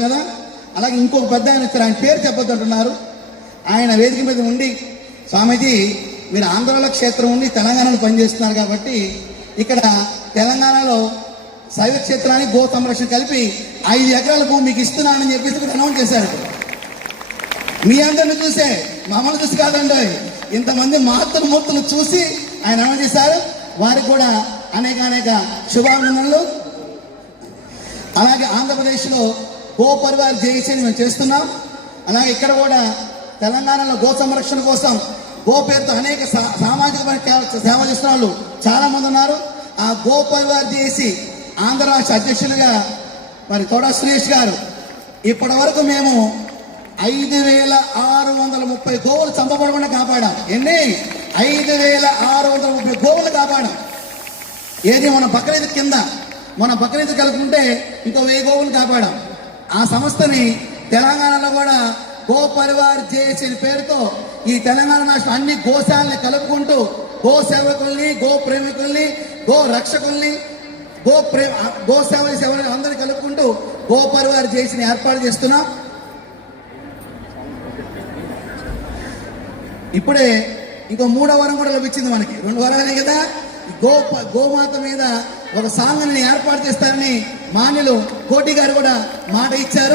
కదా? అలాగే ఇంకొక పెద్ద ఆయన వచ్చారు. ఆయన పేరు చెప్పొద్దంటున్నారు ఆయన వేదిక మీద ఉండి స్వామీజీ మీరు ఆంధ్రాలో క్షేత్రం ఉండి తెలంగాణలో పనిచేస్తున్నారు కాబట్టి ఇక్కడ తెలంగాణలో శైవ క్షేత్రానికి గో సంరక్షణ కలిపి ఐదు ఎకరాల భూమి మీకు ఇస్తున్నానని చెప్పేసి ఇక్కడ అనౌన్స్ చేశారు. మీ అందరిని చూసే మమ్మల్ని చూసి కాదండి. ఇంతమంది మాతృమూర్తులు చూసి ఆయన అనౌన్స్ చేశారు. వారికి కూడా అనేక అనేక శుభాభినందనలు. అలాగే ఆంధ్రప్రదేశ్లో గో పరివార్ జేఏసీని మేము చేస్తున్నాం. అలాగే ఇక్కడ కూడా తెలంగాణలో గో సంరక్షణ కోసం గో పేరుతో అనేక సా- సేవ చేస్తున్న వాళ్ళు చాలా మంది ఉన్నారు. ఆ గో పరివార్ జేఏసీ ఆంధ్ర రాష్ట్ర అధ్యక్షులుగా మరి తోడా సురేష్ గారు ఇప్పటి వరకు మేము ఐదు వేల ఆరు వందల ముప్పై గోవులు చంపబడకుండా కాపాడాం. ఎన్ని? ఐదు వేల ఆరు వందల ముప్పై గోవులు కాపాడాం. ఏది మన బక్రీద్ కింద? మన బక్రీద్ కలుపుకుంటే ఇంకో వెయ్యి గోవులు కాపాడాం. ఆ సంస్థని తెలంగాణలో కూడా గో పరివార్ చేసిన పేరుతో ఈ తెలంగాణ రాష్ట్రం అన్ని గోశాలని కలుపుకుంటూ గో సేవకుల్ని గో ప్రేమికుల్ని గో రక్షకుల్ని గో ప్రే గో సేవ సేవలు అందరినీ కలుపుకుంటూ గో పరివార్ చేసిన ఏర్పాటు చేస్తున్నాం. ఇప్పుడే ఇంకో మూడో వరం కూడా లభించింది మనకి. రెండు వరాలే కదా? గో గోమాత మీద ఒక సాంగ్ని ఏర్పాటు చేస్తారని మాన్యులు కోటి గారు కూడా మాట ఇచ్చారు.